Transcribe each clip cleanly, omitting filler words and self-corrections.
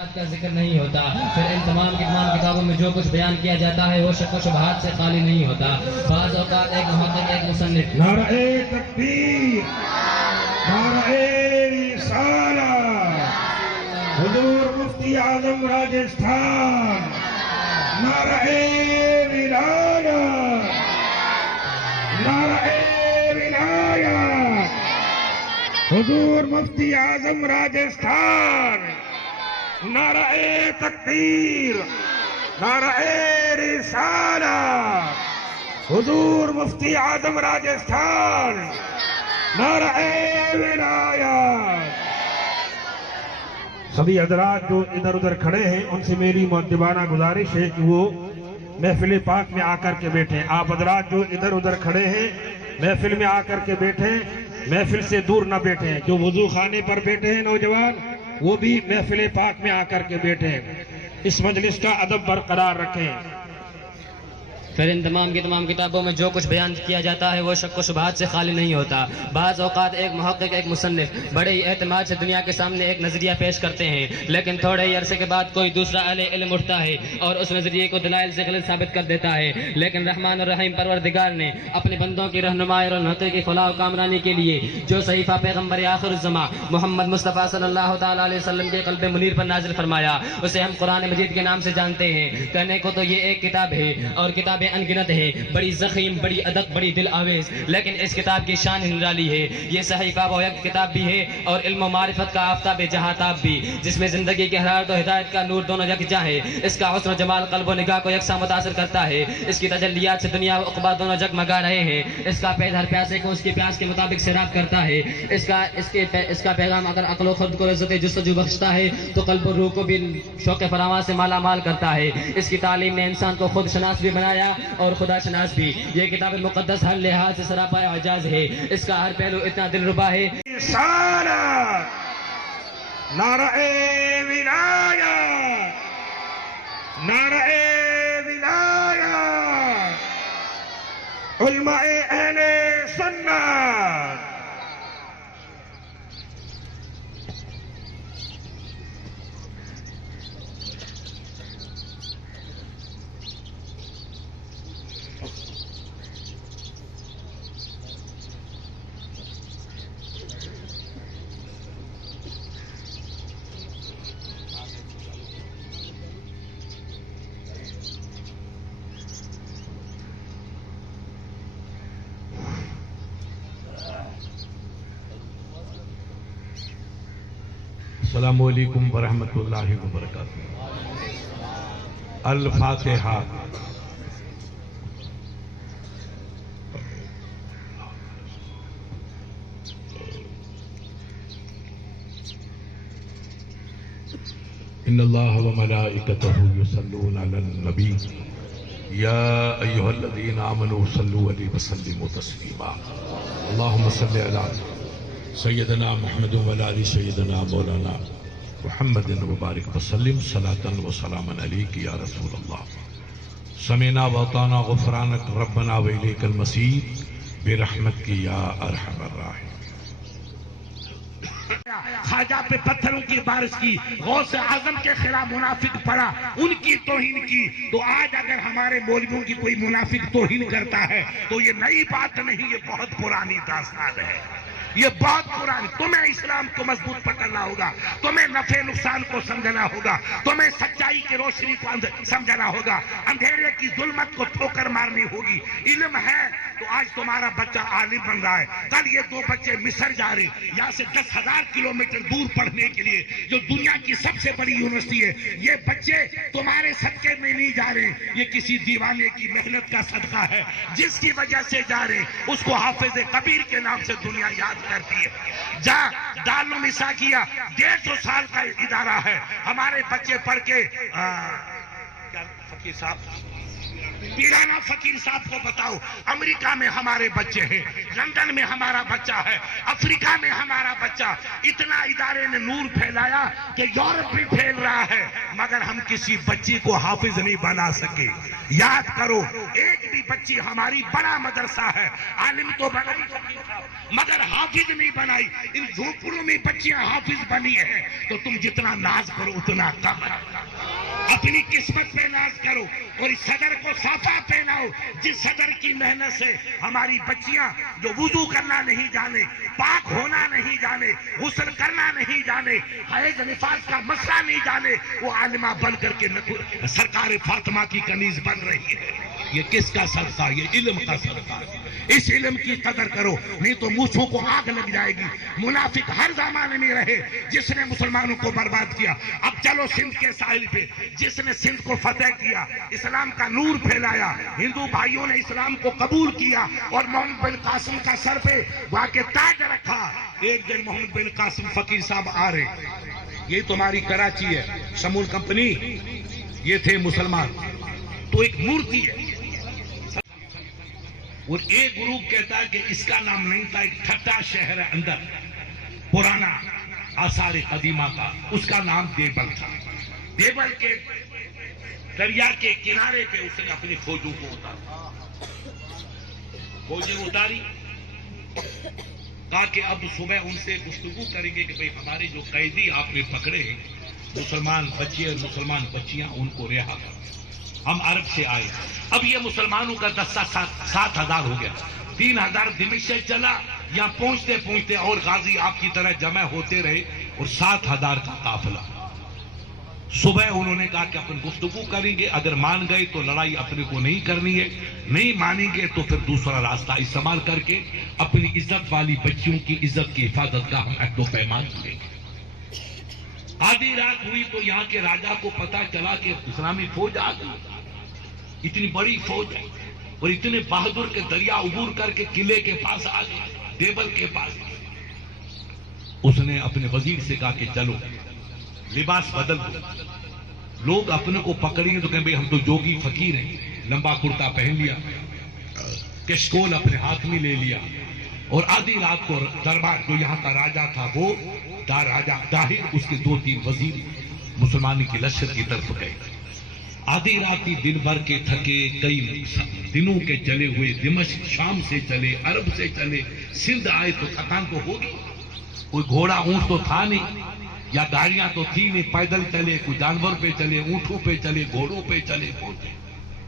کا ذکر نہیں ہوتا، پھر ان تمام کتابوں میں جو کچھ بیان کیا جاتا ہے وہ شک و شبہات سے خالی نہیں ہوتا۔ بعض اوقات ایک محقق، ایک مصنف نعرہ تکبیر، نعرہ رسالہ، حضور مفتی اعظم راجستھان، نعرہ ولایت، نعرہ ولایت، حضور مفتی اعظم راجستھان، نعرہ تکبیر، نعرہ رسالہ، حضور مفتی اعظم راجستھان، نعرہ ولایت۔ سبھی حضرات جو ادھر ادھر کھڑے ہیں ان سے میری مؤدبانہ گزارش ہے کہ وہ محفل پاک میں آ کر کے بیٹھیں۔ آپ حضرات جو ادھر ادھر کھڑے ہیں محفل میں آ کر کے بیٹھیں، محفل سے دور نہ بیٹھیں۔ جو وضو خانے پر بیٹھے ہیں نوجوان وہ بھی محفل پاک میں آ کر کے بیٹھیں، اس مجلس کا ادب برقرار رکھیں۔ پھر ان تمام کتابوں میں جو کچھ بیان کیا جاتا ہے وہ شک و شبہات سے خالی نہیں ہوتا۔ بعض اوقات ایک محقق، ایک مصنف بڑے ہی اعتماد سے دنیا کے سامنے ایک نظریہ پیش کرتے ہیں، لیکن تھوڑے ہی عرصے کے بعد کوئی دوسرا اہل علم اٹھتا ہے اور اس نظریے کو دلائل سے غلط ثابت کر دیتا ہے۔ لیکن رحمان الرحیم پروردگار نے اپنے بندوں کی رہنمائی اور حقیقی فلاح و کامرانی کے لیے جو صحیفہ پیغمبر آخر الزماں محمد مصطفیٰ صلی اللہ تعالیٰ علیہ وسلم کے قلب منیر پر نازل فرمایا، اسے ہم قرآن مجید کے نام سے جانتے ہیں۔ کہنے کو تو یہ ایک کتاب ہے اور کتابیں انگنت ہیں، بڑی زخیم، بڑی ادق، بڑی دل آویز، لیکن اس کتاب کی شان نرالی ہے۔ یہ صحیفہ وہ یک کتاب بھی ہے اور علم و معرفت کا آفتاب جہاں تاب بھی، جس میں زندگی کی حرارت و ہدایت کا نور دونوں یکجا ہے۔ اس کا حسن و جمال قلب و نگاہ کو یکساں متاثر کرتا ہے۔ اس کی تجلیات سے دنیا و عقبہ دونوں جگمگا رہے ہیں۔ اس کا پیغام ہر پیاسے کو اس کی پیاس کے مطابق سیراب کرتا ہے۔ اس کا پیغام اگر عقل و خود کو عزت جستجو بخشتا ہے تو قلب و روح کو بھی شوق فراواں سے مالا مال کرتا ہے۔ اس کی تعلیم نے انسان کو خود شناس بھی بنایا اور خدا شناس بھی۔ یہ کتاب مقدس ہر لحاظ سے سراپا اعجاز ہے، اس کا ہر پہلو اتنا دلربا ہے۔ رسالت، نعرہ ولایت، نعرہ ولایت، علماء اہل سنت۔ السلام علیکم ورحمۃ اللہ وبرکاتہ۔ الفاتحہ۔ ان اللہ وملائکتہ یصلون علی النبی یا ایھا الذین آمنوا صلوا علیہ وسلموا تسلیما۔ اللہم صل علی سیدنا محمد وعلی آل سیدنا مولانا محمد وبارک وسلم صلاۃ و سلاما علیک یا رسول اللہ۔ سمعنا واطعنا غفرانک ربنا والیک المصیر برحمتک یا ارحم الراحمین۔ خواجہ پہ پتھروں کی بارش کی، غوث اعظم کے خلاف منافق پڑا، ان کی توہین کی، تو آج اگر ہمارے مولویوں کی کوئی منافق توہین کرتا ہے تو یہ نئی بات نہیں، یہ بہت پرانی داستان ہے، یہ بہت پرانی۔ تمہیں اسلام کو مضبوط پکڑنا ہوگا، تمہیں نفع نقصان کو سمجھنا ہوگا، تمہیں سچائی کی روشنی کو سمجھنا ہوگا، اندھیرے کی ظلمت کو ٹھوکر مارنی ہوگی۔ علم ہے تو آج تمہارا بچہ عالم بن رہا ہے، کل یہ دو بچے مصر جا رہے ہیں، یہاں سے 10,000 کلومیٹر دور پڑھنے کے لیے، جو دنیا کی سب سے بڑی یونیورسٹی ہے۔ یہ بچے تمہارے صدقے میں نہیں جا رہے، یہ کسی دیوانے کی محنت کا صدقہ ہے، جس کی وجہ سے جا رہے ہیں اس کو حافظ کبیر کے نام سے دنیا یاد کرتی ہے۔ جا دارالعلوم اسحاقیہ 150 سال کا ادارہ ہے، ہمارے بچے پڑھ کے فقیر صاحب، پیرانا فقیر صاحب کو بتاؤ، امریکہ میں ہمارے بچے ہیں، لندن میں ہمارا بچہ ہے، افریقہ میں ہمارا بچہ، اتنا ادارے نے نور پھیلایا کہ یورپ بھی پھیل رہا ہے، مگر اگر ہم کسی بچی کو حافظ نہیں بنا سکے، یاد کرو ایک بھی بچی ہماری بڑا مدرسہ ہے، عالم تو بنا مگر حافظ نہیں بنائی، ان جھوپڑوں میں بچیاں حافظ بنی ہیں، تو تم جتنا ناز کرو اتنا کم ہے۔ اپنی قسمت پہ ناز کرو اور اس صدر کو صافہ پہناؤ، جس صدر کی محنت سے ہماری بچیاں جو وضو کرنا نہیں جانے، پاک ہونا نہیں جانے، غسل کرنا نہیں جانے، حیض نفاس کا مسئلہ نہیں جانے، وہ عالمہ بن کر کے سرکار فاطمہ کی کنیز بن رہی ہے۔ یہ کس کا صدقہ؟ یہ علم کا صدقہ۔ اس علم کی قدر کرو، نہیں تو مونچھوں کو آگ لگ جائے گی۔ منافق ہر زمانے میں رہے جس نے مسلمانوں کو برباد کیا۔ اب چلو سندھ کے ساحل پہ، جس نے سندھ کو فتح کیا، اسلام کا نور پھیلایا، ہندو بھائیوں نے اسلام کو قبول کیا اور محمد بن قاسم کا سر پہ وہاں کے تاج رکھا۔ ایک دن محمد بن قاسم فقیر صاحب آ رہے، یہ تمہاری کراچی ہے شمول کمپنی، یہ تھے مسلمان، تو ایک مورتی ہے، اور ایک گروپ کہتا ہے کہ اس کا نام نہیں تھا، ایک ٹھٹا شہر ہے اندر پرانا آثار قدیمہ کا، اس کا نام دیبل تھا۔ دیبل کے دریا کے کنارے پہ اس نے اپنی فوجوں کو اتارا، فوجیں اتاری، کہا کہ اب صبح ان سے گفتگو کریں گے کہ بھئی ہمارے جو قیدی آپ نے پکڑے ہیں، مسلمان بچے اور مسلمان بچیاں، ان کو رہا کر، ہم عرب سے آئے۔ اب یہ مسلمانوں کا دستہ 7,000 ہو گیا، 3,000 دمشق سے چلا، یہاں پہنچتے پہنچتے اور غازی آپ کی طرح جمع ہوتے رہے، اور 7,000 کا قافلہ۔ صبح انہوں نے کہا کہ اپن گفتگو کریں گے، اگر مان گئے تو لڑائی اپنے کو نہیں کرنی ہے، نہیں مانیں گے تو پھر دوسرا راستہ استعمال کر کے اپنی عزت والی بچیوں کی عزت کی حفاظت کا ہم عہد و پیمان کریں گے۔ آدھی رات ہوئی تو یہاں کے راجا کو پتا چلا کہ اسلامی فوج آ گئی، اتنی بڑی فوج ہے، اور اتنے بہادر کے دریا عبور کر کے قلعے کے پاس آ گئے، دیبل کے پاس۔ اس نے اپنے وزیر سے کہا کہ چلو لباس بدل دو، لوگ اپنے کو پکڑیں گے تو کہیں بھئی ہم تو جوگی فقیر ہیں، لمبا کرتا پہن لیا، کشکول اپنے ہاتھ میں لے لیا، اور آدھی رات کو دربار جو یہاں کا راجا تھا وہ راجا طاہر، اس کے 2-3 وزیر مسلمانی کی لشکر کی طرف گئے۔ آدھی رات ہی دن بھر کے تھکے، کئی دنوں کے چلے ہوئے، دمشق شام سے چلے، عرب سے چلے، سندھ آئے تو تھکان تو ہوگی، کوئی گھوڑا اونٹ تو تھا نہیں، یا گاڑیاں تو تھی نہیں، پیدل چلے، کوئی جانور پہ چلے، اونٹوں پہ چلے، گھوڑوں پہ چلے،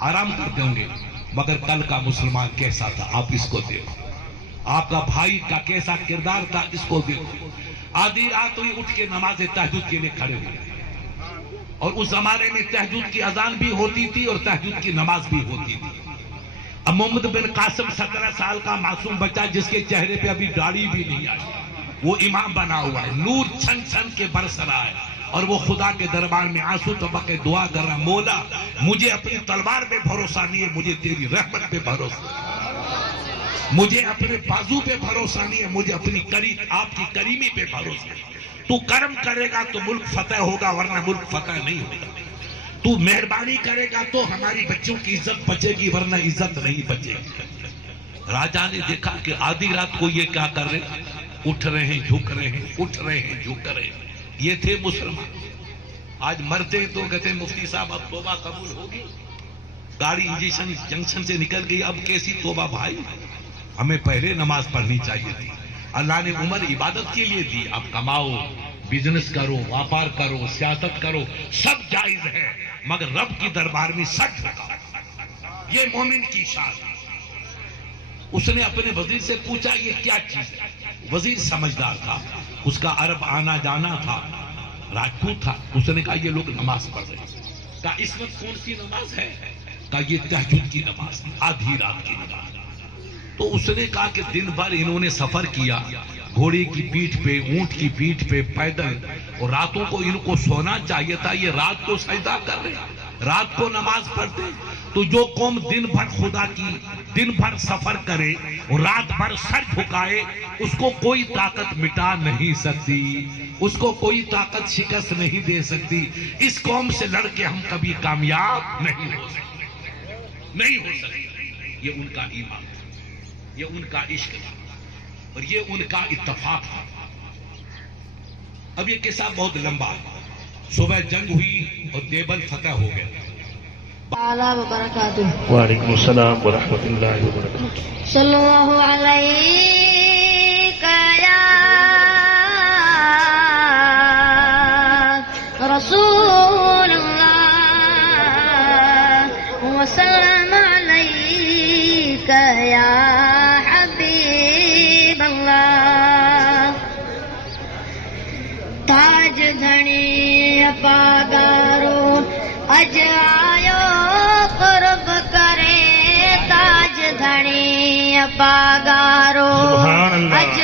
آرام کرتے ہوں گے۔ مگر کل کا مسلمان کیسا تھا آپ اس کو دیکھو، آپ کا بھائی کا کیسا کردار تھا اس کو دیکھو۔ آدھی رات ہوئی، اٹھ کے نماز تہجد کے لیے کھڑے ہوئے، اور اس زمانے میں تہجد کی اذان بھی ہوتی تھی اور تہجد کی نماز بھی ہوتی تھی۔ اب محمد بن قاسم 17 سال کا معصوم بچہ جس کے چہرے پہ ابھی داڑھی بھی نہیں آئی، وہ امام بنا ہوا ہے، نور چھن چھن کے برس رہا ہے، اور وہ خدا کے دربار میں آنسو تبکے دعا کر رہا، مولا مجھے اپنی تلوار پہ بھروسہ نہیں ہے، مجھے تیری رحمت پہ بھروسہ ہے، مجھے اپنے بازو پہ بھروسہ نہیں ہے، مجھے اپنی آپ کی کریمی پہ بھروسہ ہے۔ تو کرم کرے گا تو ملک فتح ہوگا، ورنہ ملک فتح نہیں ہوگا۔ تو مہربانی کرے گا تو ہماری بچوں کی عزت بچے گی، ورنہ عزت نہیں بچے گی۔ راجا نے دیکھا کہ آدھی رات کو یہ کیا کر رہے ہیں، اٹھ رہے ہیں جھک رہے ہیں، اٹھ رہے ہیں جھک رہے ہیں، یہ تھے مسلمان۔ آج مرتے تو کہتے ہیں مفتی صاحب اب توبہ قبول ہوگی، گاڑی انجیکشن جنکشن سے نکل گئی، اب کیسی توبہ بھائی، ہمیں پہلے نماز پڑھنی چاہیے تھی۔ اللہ نے عمر عبادت کے لیے دی، اب کماؤ، بزنس کرو، واپار کرو، سیاست کرو، سب جائز ہے، مگر رب کی دربار میں سچ رکھا، یہ مومن کی شان۔ اس نے اپنے وزیر سے پوچھا یہ کیا چیز ہے؟ وزیر سمجھدار تھا، اس کا عرب آنا جانا تھا، راجپوت تھا۔ اس نے کہا یہ لوگ نماز پڑھ رہے ہیں۔ کہا اس وقت کون سی نماز ہے؟ کہا یہ تہجد کی نماز، آدھی رات کی نماز۔ تو اس نے کہا کہ دن بھر انہوں نے سفر کیا، گھوڑے کی پیٹھ پہ، اونٹ کی پیٹھ پہ، پیدل، اور راتوں کو ان کو سونا چاہیے تھا، یہ رات کو سجدہ کر رہے ہیں، رات کو نماز پڑھتے۔ تو جو قوم دن بھر خدا کی، دن بھر سفر کرے اور رات بھر سر جھکائے، اس کو کوئی طاقت مٹا نہیں سکتی، اس کو کوئی طاقت شکست نہیں دے سکتی۔ اس قوم سے لڑ کے ہم کبھی کامیاب نہیں ہو سکتے، نہیں ہو سکتے۔ یہ ان کا ایمان، یہ ان کا عشق اور یہ ان کا اتفاق ہے۔ اب یہ قصہ بہت لمبا ہے، صبح جنگ ہوئی اور دیوبند فتح ہو گیا. تعالی وبرکاتہ. وعلیکم السلام ورحمۃ اللہ وبرکاتہ. صلی اللہ علیک یا رسول اللہ وسلم علیک یا حبیب اللہ. تاج دھنی پاگارو اج آیو قرب کرے. تاج دھنی پاگارو سبحان اللہ. اج